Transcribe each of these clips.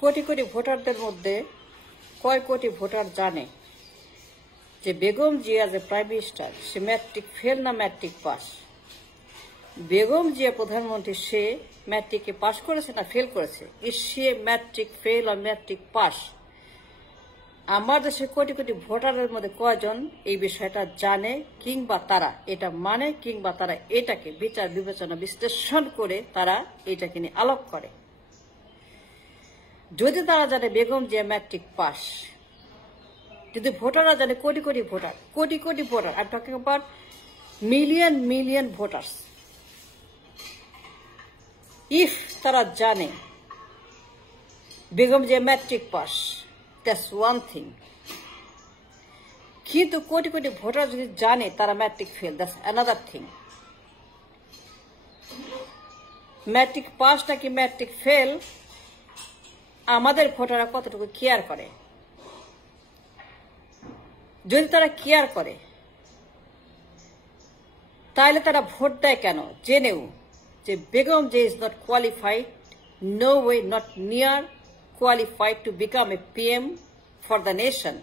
কোটি কোটি ভোটারদের মধ্যে কয় কোটি ভোটার জানে যে বেগম জিয়া যে প্রাইম মিনিস্টার সে ম্যাট্রিক ফেল না ম্যাট্রিক পাস? বেগম জিয়া প্রধানমন্ত্রী, সে ম্যাট্রিকে পাস করেছে না ফেল করেছে? ইজ সে ম্যাট্রিক ফেল আর ম্যাট্রিক পাস? আমার দেশের কোটি কোটি ভোটারের মধ্যে কয়জন এই বিষয়টা জানে, কিংবা তারা এটা মানে, কিংবা তারা এটাকে বিচার বিবেচনা বিশ্লেষণ করে তারা এটাকে নিয়ে আলোক করে? যদি তারা জানে বেগম জিয়া ম্যাট্রিক পাস, যদি ভোটাররা জানে, crore crore voter, I am talking about million voters, if তারা জানে Begum Zia matric pass, that's one thing. কিন্তু কোটি কোটি ভোটার যদি জানে তারা matric fail, that's another thing. Matric pass নাকি ম্যাট্রিক ফেল আমাদের ভোটাররা কতটুকু কেয়ার করে? যদি তারা কেয়ার করে তাহলে তারা ভোট দেয় কেন? জেনেও যে Begum Zia is not qualified, no way, not near qualified to become a PM for the nation.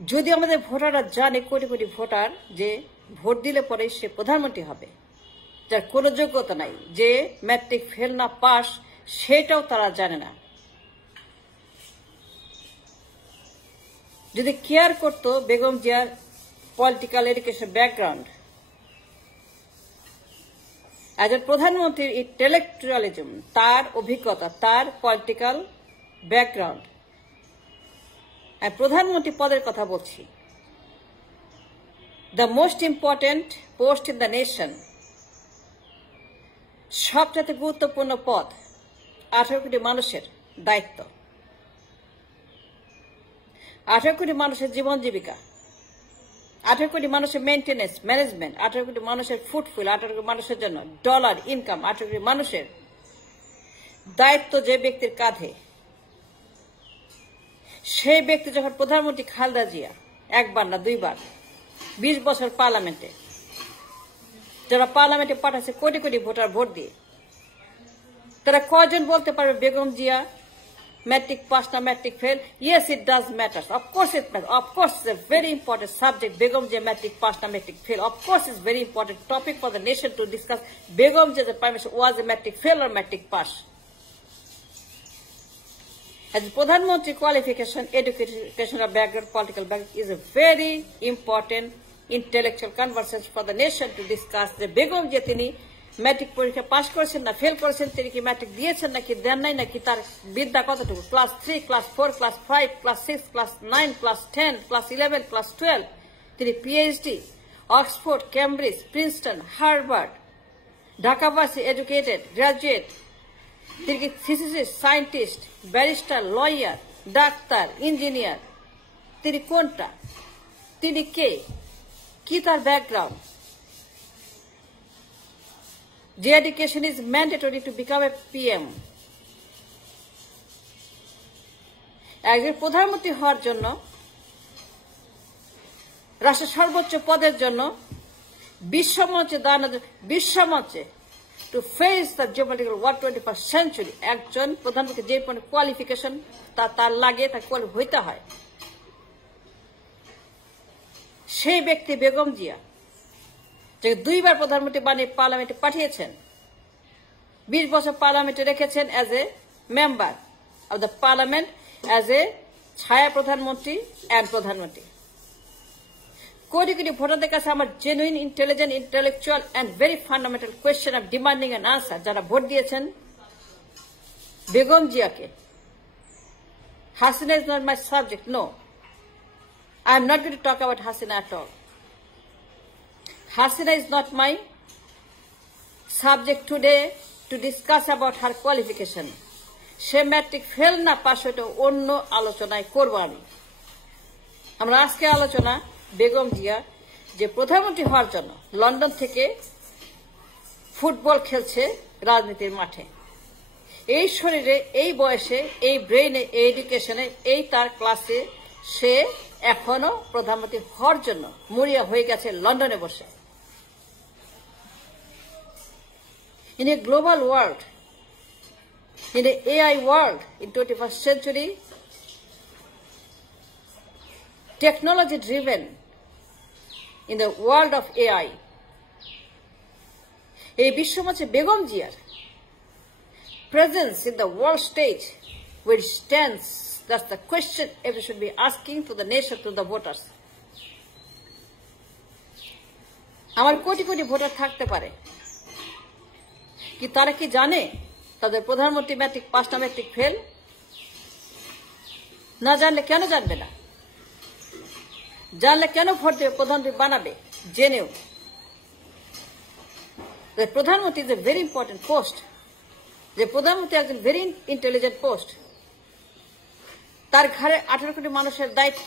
যদি আমাদের ভোটাররা জানে, কোটি কোটি ভোটার, যে ভোট দিলে পরে সে প্রধানমন্ত্রী হবে, যার কোনো যোগ্যতা নাই, যে ম্যাট্রিক ফেল না পাস সেটাও তারা জানে না, যদি কেয়ার করতো বেগম জিয়ার পলিটিক্যাল এডুকেশন ব্যাকগ্রাউন্ড, একজন প্রধানমন্ত্রীর ইন্টেলেকচুয়ালিজম, তার অভিজ্ঞতা, তার পলিটিক্যাল ব্যাকগ্রাউন্ড, প্রধানমন্ত্রী পদের কথা বলছি, the most important post in the nation, সবচেয়ে গুরুত্বপূর্ণ পদ, 18 কোটি মানুষের দায়িত্ব, 18 কোটি মানুষের জীবন জীবিকা, 18 কোটি মানুষের মেনটেনেন্স, ম্যানেজমেন্ট, 18 কোটি মানুষের ফুটফুল, 18 কোটি মানুষের জন্য ডলার ইনকাম, 18 কোটি মানুষের দায়িত্ব যে ব্যক্তির কাঁধে, সেই ব্যক্তি যখন প্রধানমন্ত্রী খালেদা জিয়া একবার না দুইবার 20 বছর পার্লামেন্টে, যারা পার্লামেন্টে পাঠাচ্ছে কোটি কোটি ভোটার ভোট দিয়ে, তারা কয়জন বলতে পারবে বেগম জিয়া ম্যাট্রিক পাস না matric fail? Yes, it does matter. Of course it matters. Of course it's a very important subject, Begum Jia matric pass na matric fail. Of course it's a very important topic for the nation to discuss. Begum Jia, the Prime Minister, was a matric fail or matric pass. As Pradhan Mantri qualification, educational background, political background is a very important intellectual conversation for the nation to discuss. The Begum Jia tini matric পরীক্ষা pass করেছেন না fail করেছেন, তিনি কি matric দিয়েছেন নাকি দেন নাই, নাকি তার বিদ্যা কতটুকু, class 3, class 4, class 5, class 6, class 9, class 10, class 11, class 12, তিনি PhD, Oxford, Cambridge, Princeton, Harvard, Dhaka varsity educated graduate, তিনি কি physicist, scientist, barrister, lawyer, doctor, engineer, তিনি কোনটা, তিনি কে, কি তার background? The education is mandatory to become a PM. একজন প্রধানমন্ত্রী হওয়ার জন্য, রাষ্ট্রের সর্বোচ্চ পদের জন্য, বিশ্বমঞ্চে to face the geopolitical war 21st century, একজন প্রধানমন্ত্রী যে কোয়ালিফিকেশন তার লাগে, তার কোয়ালিফাই হইতে হয়, সেই ব্যক্তি বেগম জিয়া, যে দুইবার প্রধানমন্ত্রী বানিয়ে পার্লামেন্টে পাঠিয়েছেন, 20 বছর পার্লামেন্টে রেখেছেন as a member of the parliament, as a ছায়া প্রধানমন্ত্রী অ্যান্ড প্রধানমন্ত্রী। কোটি কোটি ভোটারদের কাছে আমার genuine, intelligent, intellectual and very fundamental question of demanding an answer, যারা ভোট দিয়েছেন বেগম জিয়াকে। Hasina is not my subject, no, I am not going to talk about Hasina at all. Hasina is not my subject today to discuss about her qualification. Say matric fail না pass, হয়তো অন্য আলোচনায় করবো আমি। আমরা আজকে আলোচনা বেগম জিয়া যে প্রধানমন্ত্রী হওয়ার জন্য লন্ডন থেকে ফুটবল খেলছে রাজনীতির মাঠে, এই শরীরে, এই বয়সে, এই ব্রেইনে, এই এডুকেশনে, এই তার ক্লাসে, সে এখনো প্রধানমন্ত্রী হওয়ার জন্য মরিয়া হয়ে গেছে লন্ডনে বসে। In a global world In the AI world, in 21st century, technology driven, in the world of AI, এই বিশ্বমঞ্চে বেগম জিয়ার presence in the world stage, which stands, that's the question everyone should be asking to the nation, to the voters. আমার crore crore voter থাকতে পারে, কি তারা কি জানে তাদের প্রধানমন্ত্রী ম্যাট্রিক পাসটা ম্যাট্রিক ফেল? না জানলে কেন জানবে না? জানলে কেন ভোট দেবে? প্রধানমন্ত্রী বানাবে জেনেও। প্রধানমন্ত্রী is a very important post, যে প্রধানমন্ত্রী একজন ভেরি ইন্টেলিজেন্ট পোস্ট। তার ঘরে 18 কোটি মানুষের দায়িত্ব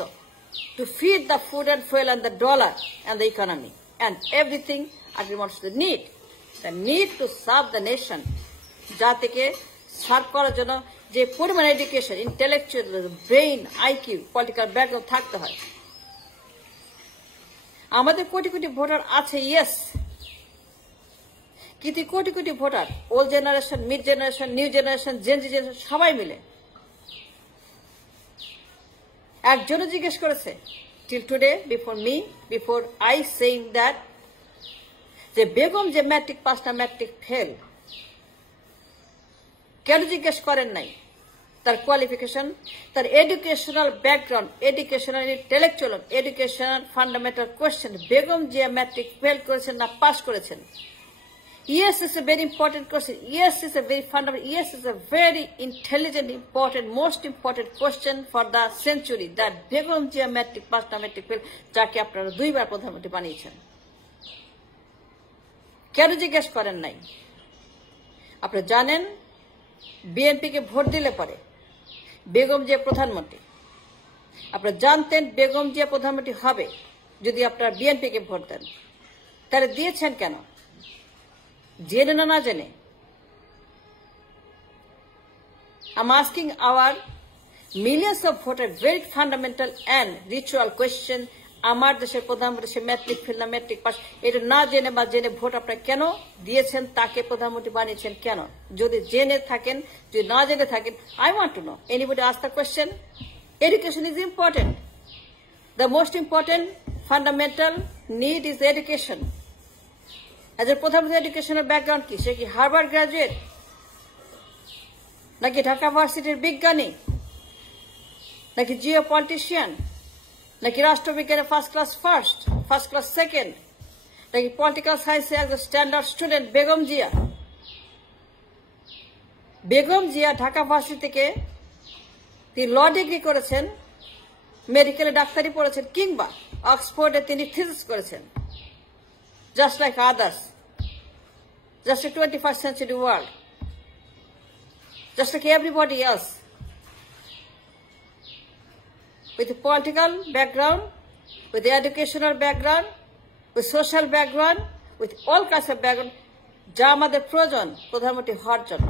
to feed the food and fuel and the dollar and the economy and everything the need to serve the nation. যা থেকে সার্ভ করার জন্য যে পরিমাণ education, intellectual, brain, IQ, political background থাকতে হয়। আমাদের কোটি কোটি ভোটার আছে, ইয়েস, কিন্তু crore crore voter, old generation, mid generation, new generation, Gen Z generation, সবাই মিলে একজনও জিজ্ঞেস করেছে till today, before I saying that, যে বেগম যে ম্যাট্রিক পাসটা ম্যাট্রিক ফেল, কেন জিজ্ঞেস করেন নাই তার কোয়ালিফিকেশন, তার educational background, educational intellectual, educational fundamental question, Begum Zia matric fail করেছেন না পাস করেছেন? Yes, it's a very important question. Yes, it's a very fundamental. Yes, it's a very intelligent, important, most important question for the century. That Begum Jia metric pass na metric fail, যাকে আপনারা 2 বার প্রধানমন্ত্রী বানিয়েছেন। কেন জিজ্ঞেস করেন নাই? আপনারা জানেন বিএনপি কে ভোট দিলে পরে বেগম জিয়া প্রধানমন্ত্রী। আপনারা জানতেন বেগম জিয়া প্রধানমন্ত্রী হবে যদি আপনারা বিএনপি কে ভোট দেন। তাহলে দিয়েছেন কেন? জেনে না জেনে? I'm asking our millions of voters very fundamental and ritual question. আমার দেশের প্রধানমন্ত্রী সে ম্যাট্রিক ফেল না ম্যাট্রিক পাস, এটা না জেনে বা জেনে ভোট আপনারা কেন দিয়েছেন? তাকে প্রধানমন্ত্রী বানিয়েছেন কেন? যদি জেনে থাকেন, যদি না জেনে থাকেন, I want to know. Anybody ask the question? Education is important. The most important fundamental need is education. As a প্রধানমন্ত্রী এডুকেশনাল ব্যাকগ্রাউন্ড কি? সে কি হার্ভার্ড গ্রাজুয়েট, নাকি ঢাকা ভার্সিটির বিজ্ঞানী, নাকি জিও পলিটিশিয়ান, নাকি রাষ্ট্রবিজ্ঞানে ফার্স্ট ক্লাস সেকেন্ড, নাকি পলিটিক্যাল সায়েন্সে একজন standard student? Begum Zia Dhaka varsity থেকে তিনি ল ডিগ্রি করেছেন, মেডিকেলে ডাক্তারি পড়েছেন, কিংবা অক্সফোর্ডে তিনি থিসিস করেছেন। Just like others, just a 21st century world, just like everybody else, with a political background, with the educational background, with social background, with all kinds of background, যা আমাদের প্রয়োজন প্রধানমন্ত্রী হওয়ার জন্য।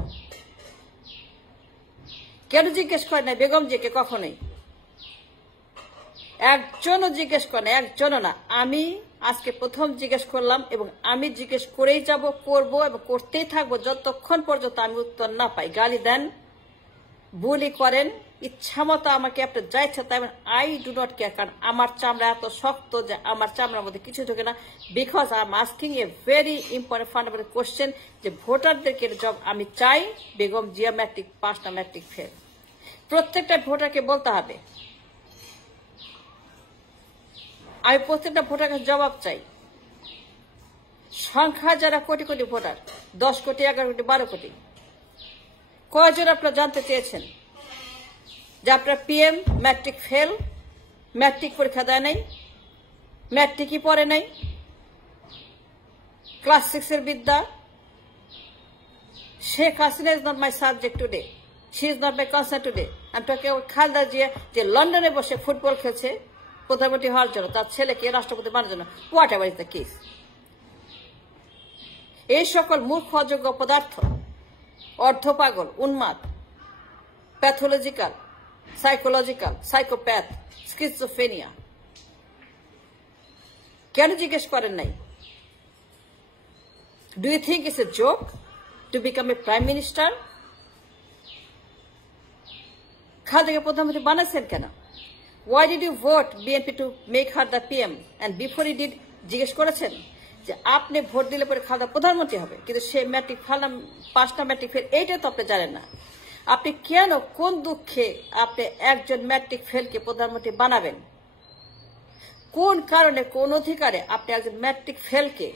কেন জিজ্ঞেস করে না বেগম জিকে? কখনোই একজনও জিজ্ঞেস করে না, একজনও না। আমি আজকে প্রথম জিজ্ঞেস করলাম এবং আমি জিজ্ঞেস করেই যাব, করব এবং করতেই থাকবো যতক্ষণ পর্যন্ত আমি উত্তর না পাই। গালি দেন, বুলি করেন, ইচ্ছা মতো আমাকে আপনার যা ইচ্ছা তাই, আই ডু নট কেয়ার। কারণ আমার চামড়া এত শক্ত যে আমার চামড়ার মধ্যে কিছু ঢোকে না। Because I am asking a very important fundamental question, যে ভোটারদেরকে জব আমি চাই বেগম জিয়া ম্যাট্রিক পাস না ম্যাট্রিক ফেল। প্রত্যেকটা ভোটারকে বলতে হবে। আমি প্রত্যেকটা ভোটারের জবাব চাই। সংখ্যা যারা কোটি কোটি ভোটার, 10 কোটি, 11 কোটি, 12 কোটি, কয়জন আপনারা জানতে চেয়েছেন যে আপনার পিএম ম্যাট্রিক ফেল, ম্যাট্রিক পরীক্ষা দেয় নাই, ম্যাট্রিকই পড়ে নাই, ক্লাস 6 এর বিদ্যা? Sheikh Hasina is not my subject today, she is not my concern today. আমি তোকে খালেদা জিয়া যে লন্ডনে বসে ফুটবল খেলছে প্রধানমন্ত্রী হওয়ার জন্য, তার ছেলেকে রাষ্ট্রপতি বানানোর জন্য, what ever is the case. এই সকল মূর্খ অযোগ্য পদার্থ, অর্ধপাগল, উন্মাদ, প্যাথোলজিক্যাল, সাইকোলজিক্যাল, সাইকোপ্যাথ, স্কিজোফ্রেনিয়া, কেন জিজ্ঞেস করেন নাই? Do you think it's a joke to become a prime minister? খালেদাকে প্রধানমন্ত্রী বানাচ্ছেন কেন? Why did you vote BNP to make her the PM? And before he did, জিজ্ঞেস করেছেন যে আপনি ভোট দিলে পরে খালেদা প্রধানমন্ত্রী হবে, কিন্তু সে ম্যাট্রিক পাঁচটা ম্যাট্রিক ফেল, এইটাও তো আপনি জানেন না। আপনি কেন, কোন দুঃখে আপনি একজন ম্যাট্রিক ফেলকে প্রধানমন্ত্রী বানাবেন? কোন কারণে, কোন অধিকারে আপনি একজন ম্যাট্রিক ফেলকে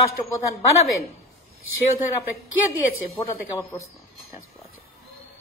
রাষ্ট্রপ্রধান বানাবেন? সে অধিকার আপনি কে দিয়েছে? ভোটার থেকে আমার প্রশ্ন।